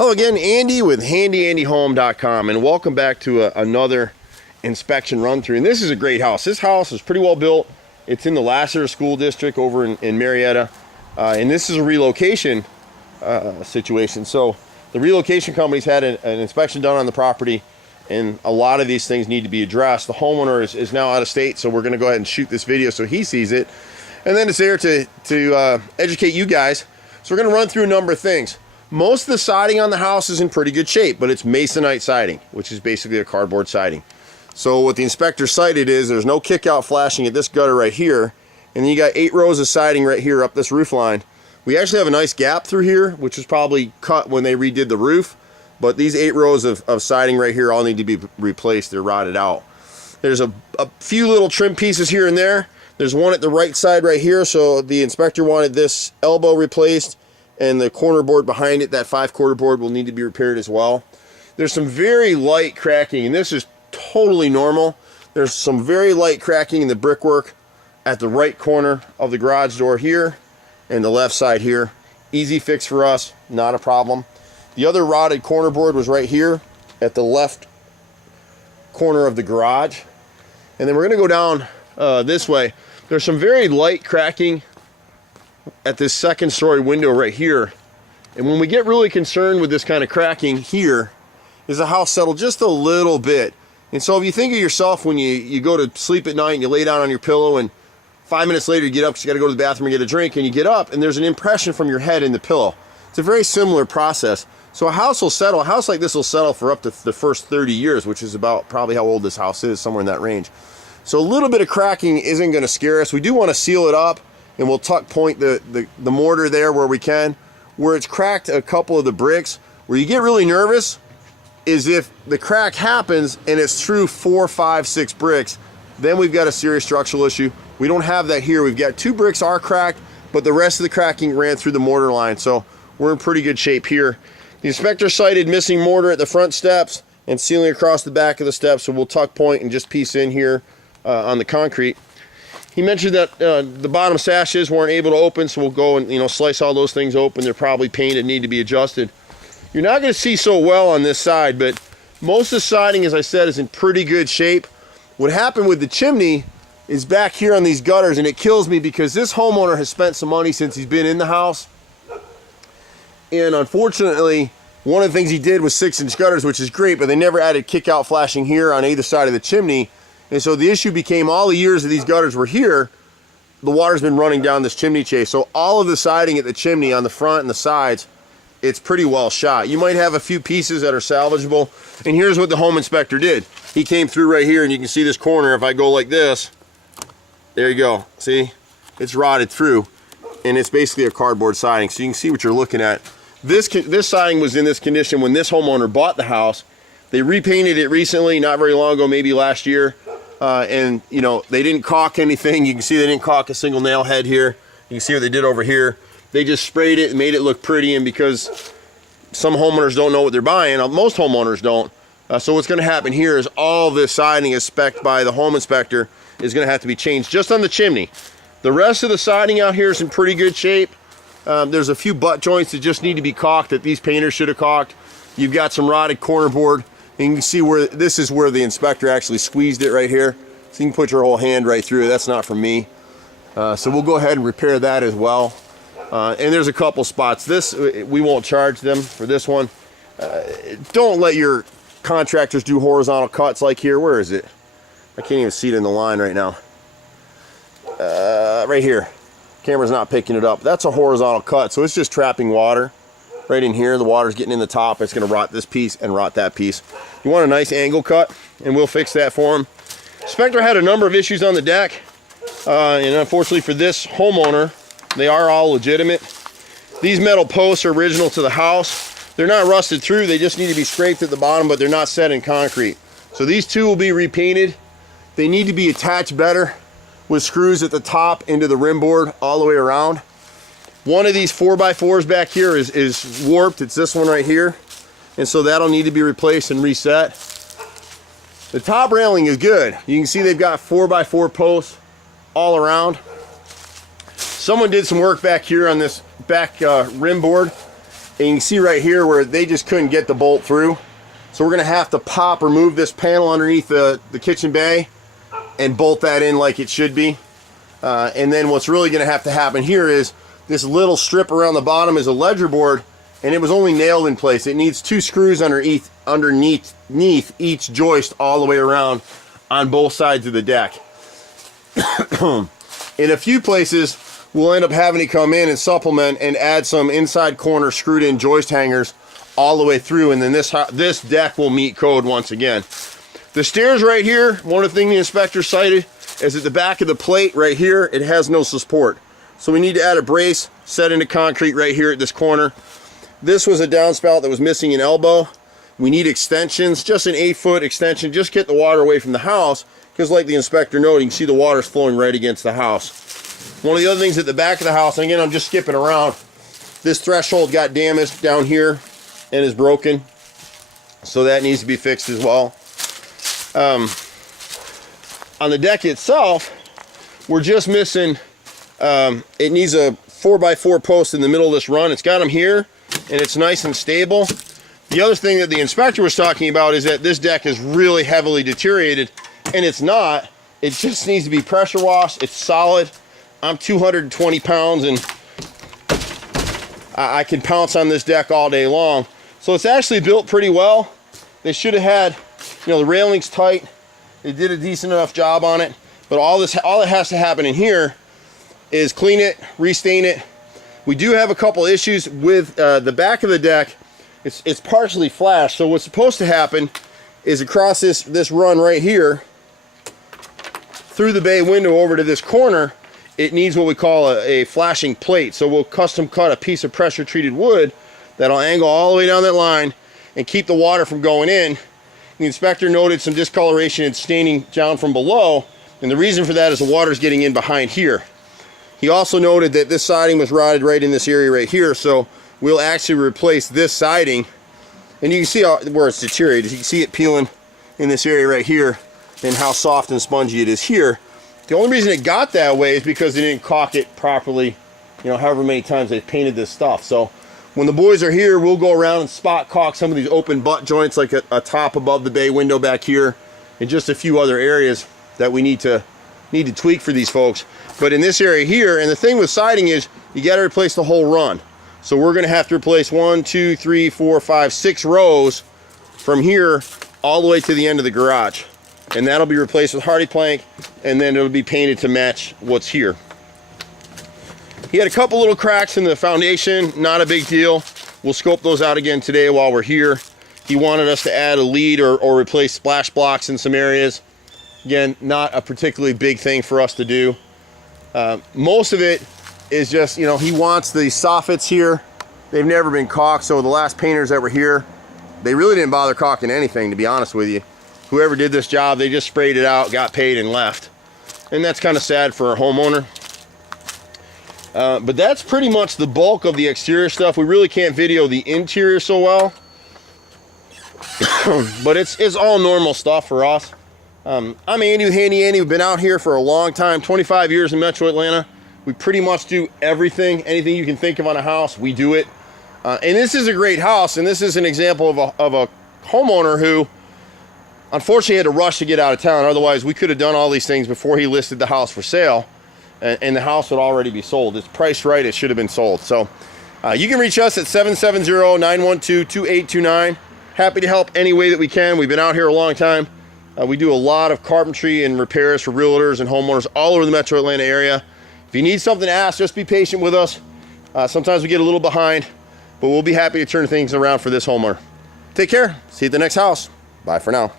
Hello again, Andy with HandyANDYHome.com, and welcome back to another inspection run through. And this is a great house. This house is pretty well built. It's in the Lassiter School District over in Marietta, and this is a relocation situation. So the relocation company's had an inspection done on the property, and a lot of these things need to be addressed. The homeowner is now out of state, so we're going to go ahead and shoot this video so he sees it, and then it's there to educate you guys. So we're going to run through a number of things. Most of the siding on the house is in pretty good shape, but it's masonite siding, which is basically a cardboard siding. So what the inspector cited is there's no kick out flashing at this gutter right here, and then you got 8 rows of siding right here up this roof line. We actually have a nice gap through here, which was probably cut when they redid the roof, but these 8 rows of siding right here all need to be replaced. They're rotted out. There's a few little trim pieces here and there. There's one at the right side right here, so the inspector wanted this elbow replaced, and the corner board behind it, that 5/4 board, will need to be repaired as well. There's some very light cracking, and this is totally normal. There's some very light cracking in the brickwork at the right corner of the garage door here and the left side here. Easy fix for us, not a problem. The other rotted corner board was right here at the left corner of the garage. And then we're going to go down this way. There's some very light cracking at this second story window right here. And when we get really concerned with this kind of cracking here, is the house settled just a little bit. And so if you think of yourself when you go to sleep at night and you lay down on your pillow, and 5 minutes later you get up because you got to go to the bathroom and get a drink, and you get up and there's an impression from your head in the pillow. It's a very similar process. So a house will settle, a house like this will settle for up to the first 30 years, which is about probably how old this house is, somewhere in that range. So a little bit of cracking isn't going to scare us. We do want to seal it up, and we'll tuck point the mortar there where we can. Where it's cracked a couple of the bricks, where you get really nervous is if the crack happens and it's through 4, 5, 6 bricks, then we've got a serious structural issue. We don't have that here. We've got 2 bricks are cracked, but the rest of the cracking ran through the mortar line, so we're in pretty good shape here. The inspector cited missing mortar at the front steps and sealing across the back of the steps, so we'll tuck point and just piece in here on the concrete. He mentioned that the bottom sashes weren't able to open, so we'll go and slice all those things open. They're probably painted, need to be adjusted. You're not going to see so well on this side, but most of the siding, as I said, is in pretty good shape. What happened with the chimney is back here on these gutters, and it kills me because this homeowner has spent some money since he's been in the house. And unfortunately, one of the things he did was 6-inch gutters, which is great, but they never added kick-out flashing here on either side of the chimney. And so the issue became all the years that these gutters were here, the water's been running down this chimney chase. So all of the siding at the chimney on the front and the sides, it's pretty well shot. You might have a few pieces that are salvageable. And here's what the home inspector did. He came through right here, and you can see this corner. If I go like this, there you go. See? It's rotted through, and it's basically a cardboard siding. So you can see what you're looking at. This siding was in this condition when this homeowner bought the house. They repainted it recently, not very long ago, maybe last year. And they didn't caulk anything. You can see they didn't caulk a single nail head here. You can see what they did over here. They just sprayed it and made it look pretty, and because some homeowners don't know what they're buying, most homeowners don't. So what's going to happen here is all this siding is spec'd by the home inspector is going to have to be changed just on the chimney. The rest of the siding out here is in pretty good shape. There's a few butt joints that just need to be caulked that these painters should have caulked. You've got some rotted corner board. And you can see where this is where the inspector actually squeezed it right here. So you can put your whole hand right through it. That's not from me. So we'll go ahead and repair that as well. And there's a couple spots. This, we won't charge them for this one. Don't let your contractors do horizontal cuts like here. Where is it? I can't even see it in the line right now. Right here. Camera's not picking it up. That's a horizontal cut. So it's just trapping water. Right in here, the water's getting in the top. It's going to rot this piece and rot that piece. You want a nice angle cut, and we'll fix that for him. Spectre had a number of issues on the deck, and unfortunately for this homeowner, they are all legitimate. These metal posts are original to the house. They're not rusted through. They just need to be scraped at the bottom, but they're not set in concrete. So these two will be repainted. They need to be attached better with screws at the top into the rim board all the way around. One of these 4x4s back here is warped. It's this one right here. And so that'll need to be replaced and reset. The top railing is good. You can see they've got 4x4 posts all around. Someone did some work back here on this back rim board, And you can see right here where they just couldn't get the bolt through. So we're gonna have to remove this panel underneath the kitchen bay and bolt that in like it should be. And then what's really gonna have to happen here is this little strip around the bottom is a ledger board, and it was only nailed in place. It needs 2 screws underneath each joist all the way around on both sides of the deck. In a few places, we'll end up having to come in and supplement and add some inside corner screwed in joist hangers all the way through, and then this deck will meet code once again. The stairs right here, one of the things the inspector cited is at the back of the plate right here, it has no support. So we need to add a brace set into concrete right here at this corner. This was a downspout that was missing an elbow. We need extensions, just an 8-foot extension, just get the water away from the house, because like the inspector noted, you can see the water's flowing right against the house. One of the other things at the back of the house, and again, I'm just skipping around, this threshold got damaged down here and is broken, so that needs to be fixed as well. On the deck itself, we're just missing, it needs a 4x4 post in the middle of this run. It's got them here, and it's nice and stable. The other thing that the inspector was talking about is that this deck is really heavily deteriorated, and it's not. It just needs to be pressure washed. It's solid. I'm 220 pounds, and I can pounce on this deck all day long. So it's actually built pretty well. They should have had, the railings tight. They did a decent enough job on it. But all that has to happen in here is clean it, restain it. We do have a couple issues with the back of the deck. It's partially flashed. So what's supposed to happen is across this run right here, through the bay window over to this corner, it needs what we call a flashing plate. So we'll custom cut a piece of pressure treated wood that'll angle all the way down that line and keep the water from going in. The inspector noted some discoloration and staining down from below, and the reason for that is the water's getting in behind here. He also noted that this siding was rotted right in this area right here, so we'll actually replace this siding, and you can see where it's deteriorated. You can see it peeling in this area right here and how soft and spongy it is here. The only reason it got that way is because they didn't caulk it properly, however many times they've painted this stuff. So when the boys are here, we'll go around and spot caulk some of these open butt joints, like a top above the bay window back here, and just a few other areas that we need to tweak for these folks. But in this area here, and the thing with siding is you got to replace the whole run. So we're going to have to replace 1, 2, 3, 4, 5, 6 rows from here all the way to the end of the garage. And that'll be replaced with hardy plank, and then it'll be painted to match what's here. He had a couple little cracks in the foundation, not a big deal. We'll scope those out again today while we're here. He wanted us to add a lead or replace splash blocks in some areas. Again, not a particularly big thing for us to do. Most of it is just, he wants the soffits here. They've never been caulked, so the last painters that were here, they really didn't bother caulking anything, to be honest with you. Whoever did this job, they just sprayed it out, got paid, and left. And that's kind of sad for a homeowner. But that's pretty much the bulk of the exterior stuff. We really can't video the interior so well. But it's all normal stuff for us. I'm Andy with Handy Andy. We've been out here for a long time, 25 years in Metro Atlanta. We pretty much do everything, anything you can think of on a house, we do it. And this is a great house, and this is an example of a homeowner who unfortunately had to rush to get out of town. Otherwise, we could have done all these things before he listed the house for sale, and the house would already be sold. It's priced right, it should have been sold. So you can reach us at 770-912-2829. Happy to help any way that we can. We've been out here a long time. We do a lot of carpentry and repairs for realtors and homeowners all over the Metro Atlanta area. If you need something to ask, just be patient with us. Sometimes we get a little behind, but we'll be happy to turn things around for this homeowner. Take care. See you at the next house. Bye for now.